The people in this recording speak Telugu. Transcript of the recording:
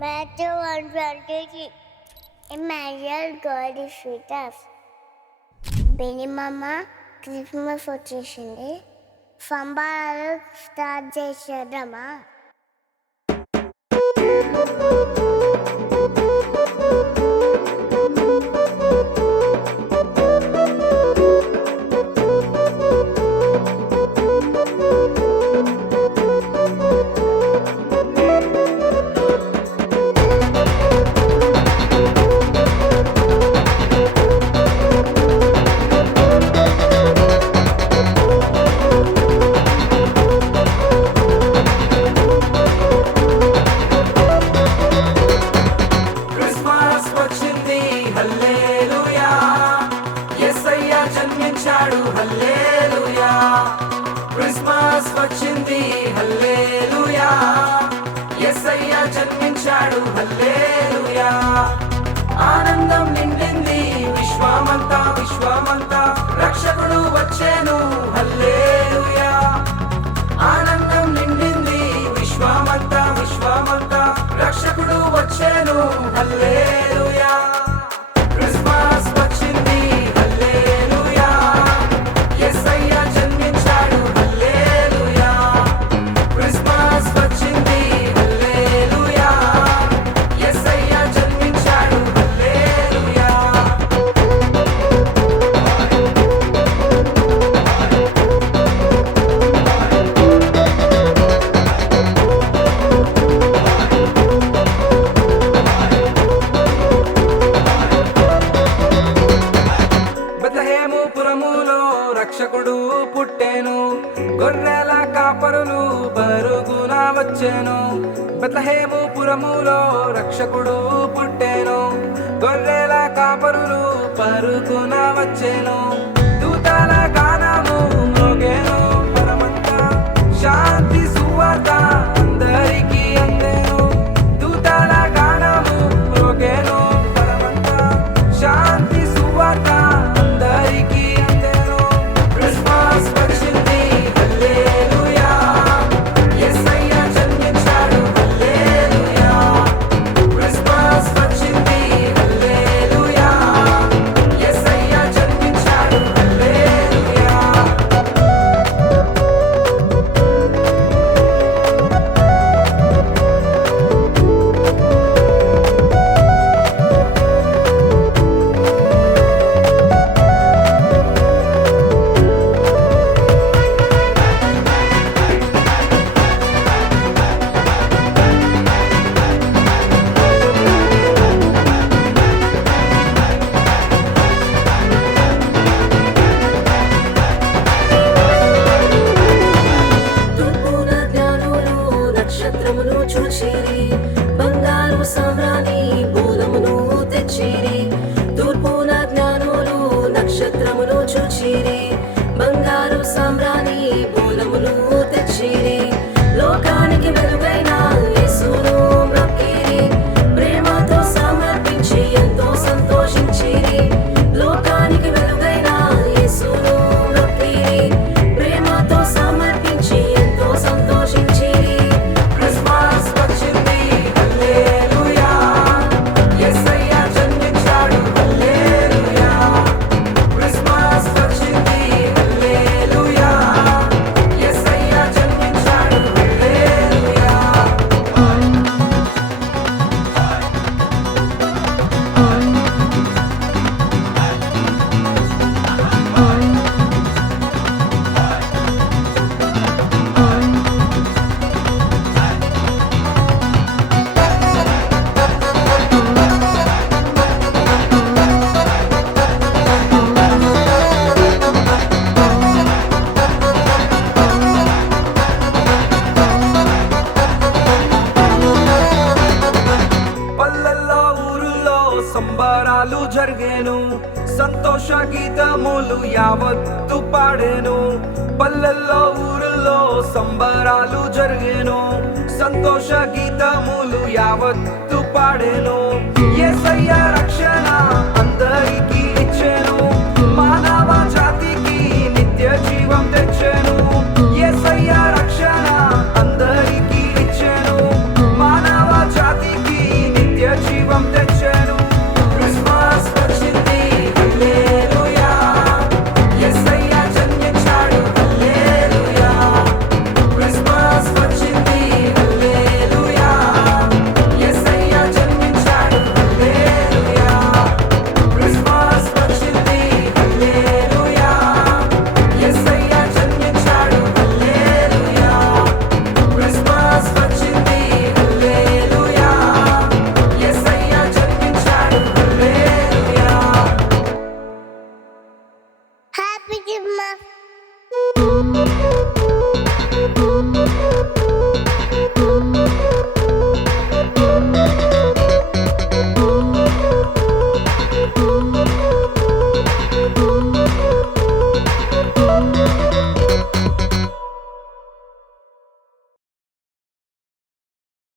Matthew 1:23. Emmanuel, God is with us. బెనిమమ్మ క్రిస్మస్ వచ్చేసింది. సంబరాలు స్టార్ట్ చేసేద్దామా? హల్లెలూయా క్రిస్మస్ వచ్చింది హల్లెలూయా యేసయ్య జన్మించాడు హల్లెలూయా ఆనందం నిండింది విశ్వమంతా విశ్వమంతా రక్షకుడు వచ్చేను హల్లెలూయా ఆనందం నిండింది విశ్వమంతా విశ్వమంతా రక్షకుడు వచ్చేను హల్లెలూయా క్రిస్మస్ వచ్చింది రక్షకుడు పుట్టెను గొర్రెల కాపరులు పరుగున వచ్చెను బెత్లెహేము పురములో రక్షకుడు పుట్టెను గొర్రెల కాపరులు పరుగున వచ్చెను దూతల గానము మ్రోగెను పరమంతా శాంతి సువార్త అందరికీ అందెను దూతల గానము మ్రోగెను పరమంతా శాంతి సువార్త అందరికీ చూచిరి బంగారు సామ్రాణి బోధమును తెచ్చిరి తూర్పున జ్ఞానులు నక్షత్రమును చూచిరి బంగారు సామ్రాణి బోధమును తెచ్చిరి లోకానికి వెలుగైన యేసును మ్రొక్కిరి ప్రేమతో సమర్పించి ఎంతో సంతోషించిరి లోకానికి వెలుగైన యేసును మ్రొక్కిరి ప్రేమతో సమర్పించి ఎంతో సంతోషించిరి సంబరాలు జరిగేను సంతోష గీతములు యావత్తు పాడేను పల్లెల్లో ఊరుల్లో సంబరాలు జరిగేను సంతోష గీతములు యావత్తు పాడేను యేసయ్య రక్షణ